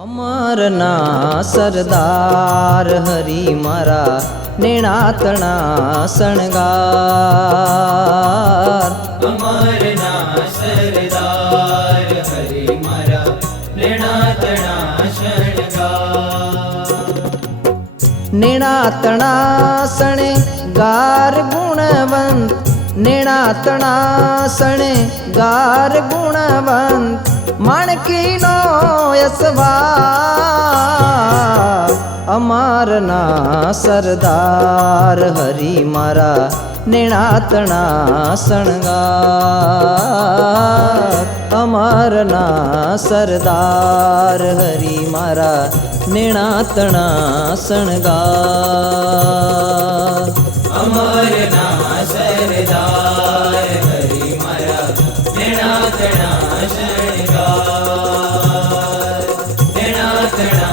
अमरना सरदार हरि मारा नेणातना शणगार। अमरना सरदार हरि मारा नेणातना शणगार। नेणातना शणगार गुणवंत, नेणातना शणगार गुणवंत, माणकीनो यशवार। अमरना सरदार हरि मारा नेणातना शणगार। अमरना सरदार हरि मारा नेणातना शणगार। अमरना सरदार हरि मारा नेणातना शणगार। नेणातना